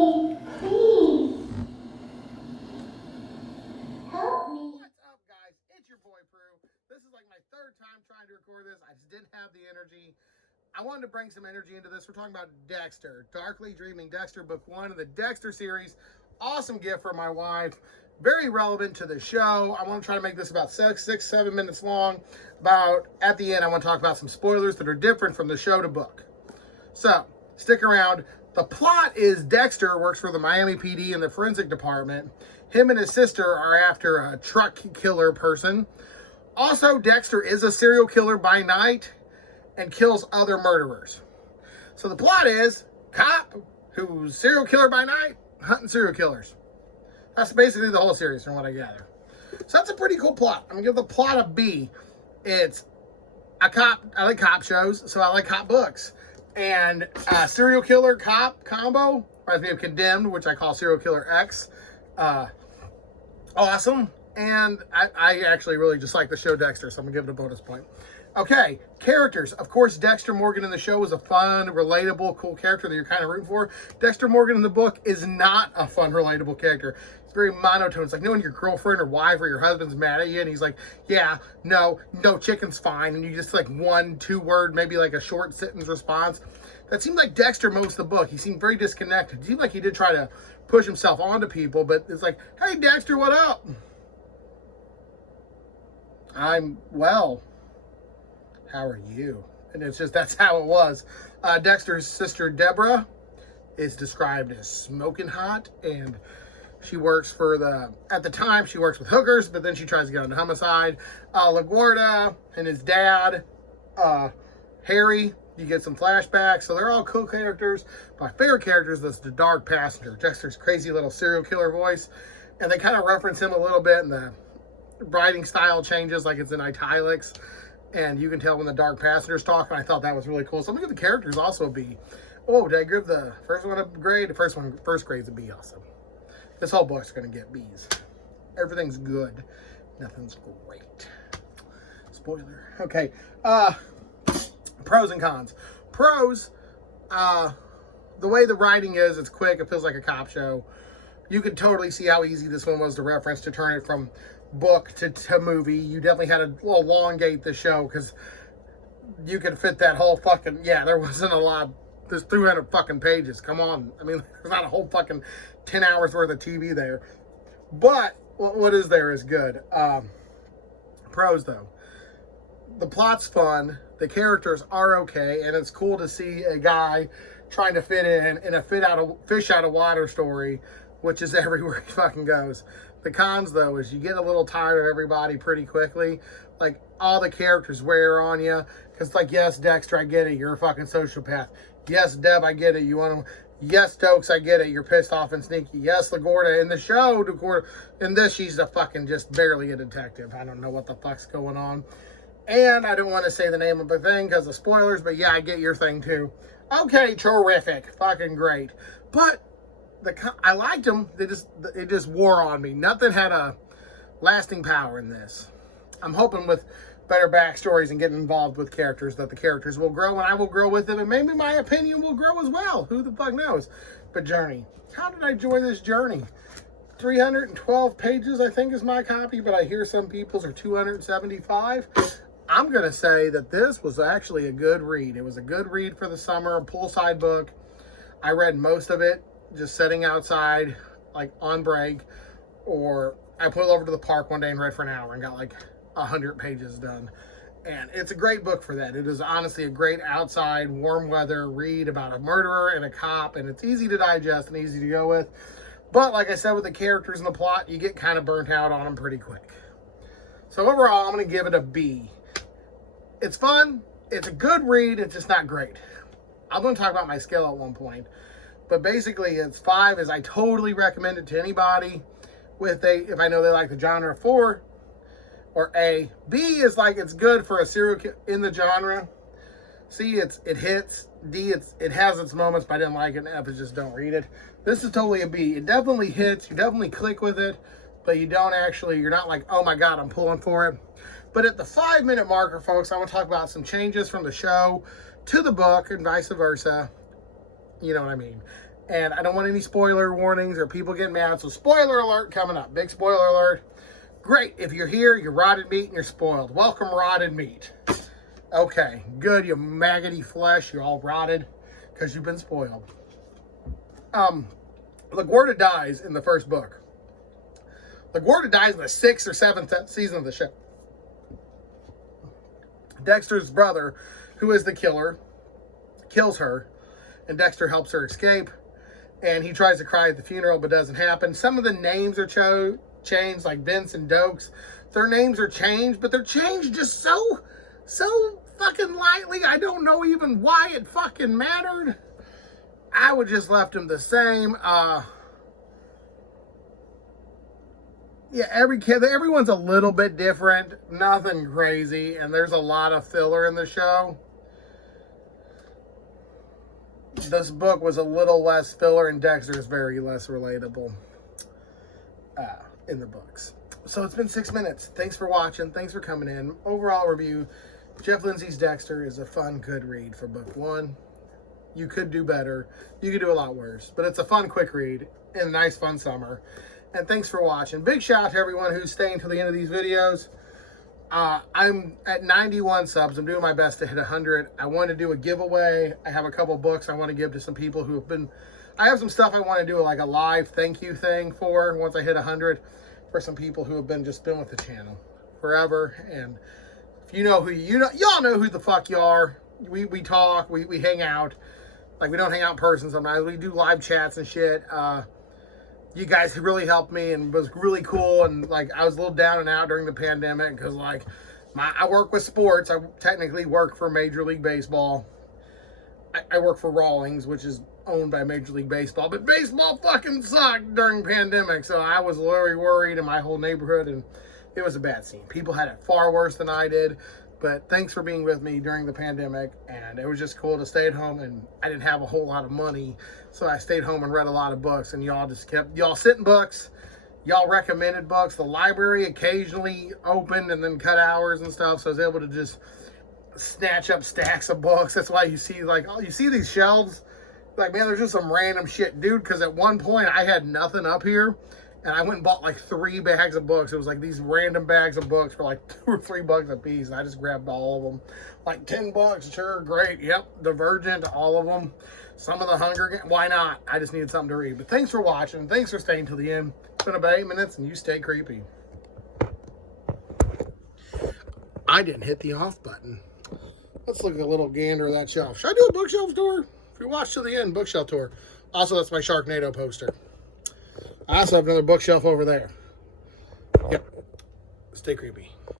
me, please. Help me. What's up, guys? It's your boy Prue. This is like my third time trying to record this. I just didn't have the energy. I wanted to bring some energy into this. We're talking about Dexter, Darkly Dreaming Dexter, book 1 of the Dexter series. Awesome gift for my wife. Very relevant to the show. I want to try to make this about 6-7 minutes long. At the end, I want to talk about some spoilers that are different from the show to book. So, stick around. The plot is Dexter works for the Miami PD in the forensic department. Him and his sister are after a truck killer person. Also, Dexter is a serial killer by night and kills other murderers. So the plot is cop who's serial killer by night, hunting serial killers. That's basically the whole series from what I gather. So that's a pretty cool plot. I'm going to give the plot a B. It's a cop. I like cop shows, so I like cop books. And serial killer cop combo reminds me of Condemned, which I call Serial Killer X. Awesome. And I actually really just like the show Dexter, so I'm going to give it a bonus point. Okay, characters. Of course, Dexter Morgan in the show is a fun, relatable, cool character that you're kind of rooting for. Dexter Morgan in the book is not a fun, relatable character. It's very monotone. It's like knowing your girlfriend or wife or your husband's mad at you, and he's like, yeah, no, chicken's fine. And you just like 1-2 word, maybe like a short sentence response. That seemed like Dexter most of the book. He seemed very disconnected. It seemed like he did try to push himself onto people, but it's like, hey, Dexter, what up? I'm well. How are you? And it's just, that's how it was. Dexter's sister, Deborah, is described as smoking hot, and she works for at the time, she works with hookers, but then she tries to get on homicide. LaGuardia and his dad, Harry, you get some flashbacks, so they're all cool characters. My favorite character is the Dark Passenger, Dexter's crazy little serial killer voice, and they kind of reference him a little bit, and the writing style changes, like it's in italics. And you can tell when the Dark Passenger's talking. I thought that was really cool. So I'm going to give the characters also a B. Oh, did I give the first one a grade? The first grade's a B also. This whole book's going to get B's. Everything's good. Nothing's great. Spoiler. Okay. Pros and cons. Pros, the way the writing is, it's quick. It feels like a cop show. You could totally see how easy this one was to reference, to turn it from book to movie. You definitely had to elongate the show because you could fit that whole fucking, yeah, there wasn't a lot. There's 300 fucking pages. Come on. I mean, there's not a whole fucking 10 hours worth of TV there. But what is there is good. Pros, though. The plot's fun. The characters are okay. And it's cool to see a guy trying to fit in a fish out of water story, which is everywhere he fucking goes. The cons, though, is you get a little tired of everybody pretty quickly. Like, all the characters wear on you. Because it's like, yes, Dexter, I get it. You're a fucking sociopath. Yes, Deb, I get it. You want to... Yes, Stokes, I get it. You're pissed off and sneaky. Yes, LaGuardia. In the show, in this, she's a fucking just barely a detective. I don't know what the fuck's going on. And I don't want to say the name of the thing because of spoilers, but yeah, I get your thing, too. Okay, terrific. Fucking great. But... I liked them. It just wore on me. Nothing had a lasting power in this. I'm hoping with better backstories and getting involved with characters that the characters will grow and I will grow with them, and maybe my opinion will grow as well. Who the fuck knows? But Journey. How did I enjoy this journey? 312 pages, I think, is my copy, but I hear some people's are 275. I'm going to say that this was actually a good read. It was a good read for the summer, a poolside book. I read most of it just sitting outside, like on break, or I pulled over to the park one day and read for an hour and got like 100 pages done. And it's a great book for that. It is honestly a great outside, warm weather read about a murderer and a cop, and it's easy to digest and easy to go with. But like I said, with the characters and the plot, you get kind of burnt out on them pretty quick. So overall, I'm going to give it a B. It's fun. It's a good read. It's just not great. I'm going to talk about my scale at one point. But basically, it's 5 is I totally recommend it to anybody if I know they like the genre. 4 or A. B is like it's good for a serial killer in the genre. C, it hits. D, it has its moments, but I didn't like it. And F is just don't read it. This is totally a B. It definitely hits. You definitely click with it, but you're not like, oh my God, I'm pulling for it. But at the 5-minute marker, folks, I want to talk about some changes from the show to the book and vice versa. You know what I mean. And I don't want any spoiler warnings or people getting mad. So spoiler alert coming up. Big spoiler alert. Great. If you're here, you're rotted meat and you're spoiled. Welcome, rotted meat. Okay, good. You maggoty flesh. You're all rotted because you've been spoiled. LaGuardia dies in the first book. LaGuardia dies in the 6th or 7th season of the show. Dexter's brother, who is the killer, kills her, and Dexter helps her escape. And he tries to cry at the funeral, but doesn't happen. Some of the names are changed, like Vince and Dokes. Their names are changed, but they're changed just so fucking lightly. I don't know even why it fucking mattered. I would just left them the same. Yeah, everyone's a little bit different. Nothing crazy, and there's a lot of filler in the show. This book was a little less filler, and Dexter is very less relatable in the books. So it's been 6 minutes. Thanks for watching. Thanks for coming in. Overall review, Jeff Lindsay's Dexter is a fun, good read for book 1. You could do better. You could do a lot worse. But it's a fun, quick read in a nice, fun summer. And thanks for watching. Big shout out to everyone who's staying till the end of these videos. I'm at 91 subs. I'm doing my best to hit 100. I want to do a giveaway. I have a couple books I want to give to some people who have been... I have some stuff I want to do like a live thank you thing for once I hit 100 for some people who have been with the channel forever. And if you know who y'all know who the fuck you are. We talk, we hang out. Like, we don't hang out in person sometimes. We do live chats and shit. You guys really helped me and was really cool. And like, I was a little down and out during the pandemic because like I work with sports. I technically work for Major League Baseball. I work for Rawlings, which is owned by Major League Baseball, but baseball fucking sucked during pandemic. So I was very worried in my whole neighborhood, and it was a bad scene. People had it far worse than I did. But thanks for being with me during the pandemic, and it was just cool to stay at home, and I didn't have a whole lot of money, so I stayed home and read a lot of books, and y'all sent books, y'all recommended books. The library occasionally opened and then cut hours and stuff, so I was able to just snatch up stacks of books. That's why you see, like, oh, you see these shelves, like, man, there's just some random shit, dude, because at one point I had nothing up here. And I went and bought like 3 bags of books. It was like these random bags of books for like $2 or $3 a piece. And I just grabbed all of them. Like $10, sure, great. Yep, Divergent, all of them. Some of the Hunger Games. Why not? I just needed something to read. But thanks for watching. Thanks for staying till the end. It's been about 8 minutes and you stay creepy. I didn't hit the off button. Let's look at a little gander of that shelf. Should I do a bookshelf tour? If you watch till the end, bookshelf tour. Also, that's my Sharknado poster. I also have another bookshelf over there. Yep. Stay creepy.